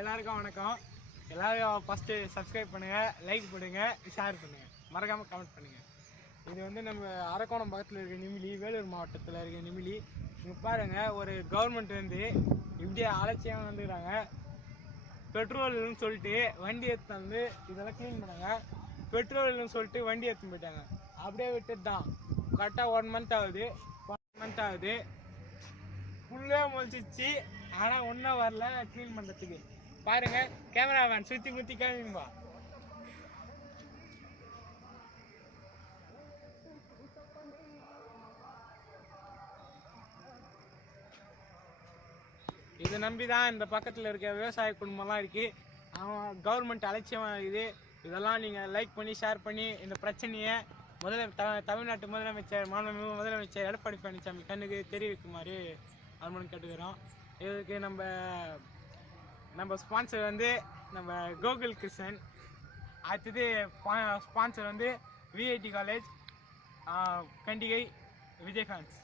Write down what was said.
எல்லாருக்கும் வணக்கம். எல்லாரும் ஃபஸ்ட்டு சப்ஸ்கிரைப் பண்ணுங்கள், லைக் பண்ணுங்க, ஷேர் பண்ணுங்கள், மறக்காமல் கமெண்ட் பண்ணுங்கள். இது வந்து நம்ம அரக்கோணம் பக்கத்தில் இருக்க நிமிலி, வேலூர் மாவட்டத்தில் இருக்க நிமிலி. இங்கே பாருங்கள், ஒரு கவர்மெண்ட் வந்து இப்படியே அலட்சியம் வந்துக்கிறாங்க. பெட்ரோல்னு சொல்லிட்டு வண்டி எடுத்து வந்து இதெல்லாம் க்ளீன் பண்ணாங்க. பெட்ரோல்னு சொல்லிட்டு வண்டி எடுத்துன்னு போயிட்டாங்க. அப்படியே விட்டுட்டு தான் கரெக்டாக 1 மந்த் ஆகுது. ஃபுல்லாக முளைச்சிச்சு, ஆனால் ஒன்றும் வரல க்ளீன் பண்ணுறதுக்கு. பாருங்க, கேமராமேன் சுற்றி முற்றி காமிப்பா. இதை நம்பி தான் இந்த பக்கத்தில் இருக்க விவசாய குடும்பம்லாம் இருக்குது. அவன் கவர்மெண்ட் அலட்சியமாக இருக்குது. இதெல்லாம் நீங்கள் லைக் பண்ணி ஷேர் பண்ணி இந்த பிரச்சனையை தமிழ்நாட்டு முதலமைச்சர் எடப்பாடி பழனிசாமி கண்ணுக்கு தெரிவிக்குமாறு அவனுக்கு கேட்டுக்கிறோம். இதுக்கு நம்ம ஸ்பான்சர் வந்து நம்ம கோகுல் கிருஷ்ணன். அடுத்தது ஸ்பான்சர் வந்து VIT college, Kandigai, Vijay fans.